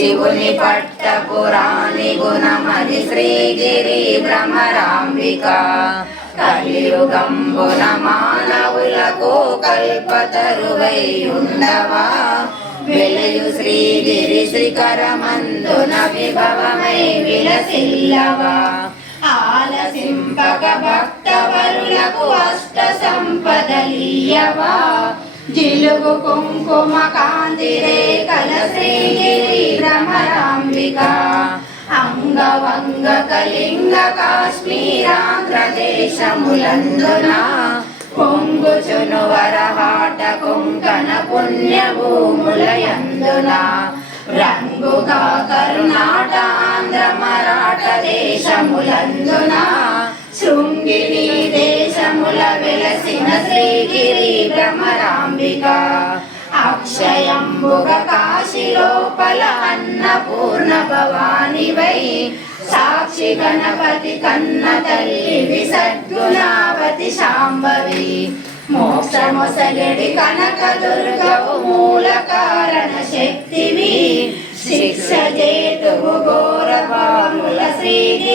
శివుని పట్టపురాణి గుణమది శ్రీగిరి భ్రమరాంబిక కలియుగంబున మానవులకు కల్పతరువై ఉండవా వెలయు శ్రీగిరి శిఖరమందున విభవమై విలసిల్లవా ఆలసింపక భక్తవరులకు అష్ట సంపదలీయవా జిలుగు కుంకుమ కాంతి రేఖల శ్రీగిరి భ్రమరాంబిక అంగవంగ కళింగ కాశ్మీరాంధ్రదేశములందున పొంగుచును వరహాట కుంకణ పుణ్యభూములయందున రంగుగా కర్ణాట ఆంధ్ర మరాఠ దేశములందున శృంగిరి దేశముల వెలసిన శ్రీగిరి భ్రమరాంబిక అక్షయంబుగ కాశీ లోపల అన్నపూర్ణ భవానివై సాక్షి గణపతి కన్న తల్లివి సద్గుణావతి శాంభవి మోక్షమొసగడి కనక దుర్గవు మూల కారణ శక్తివి శిక్ష చేతువు ఘోర పాముల శ్రీ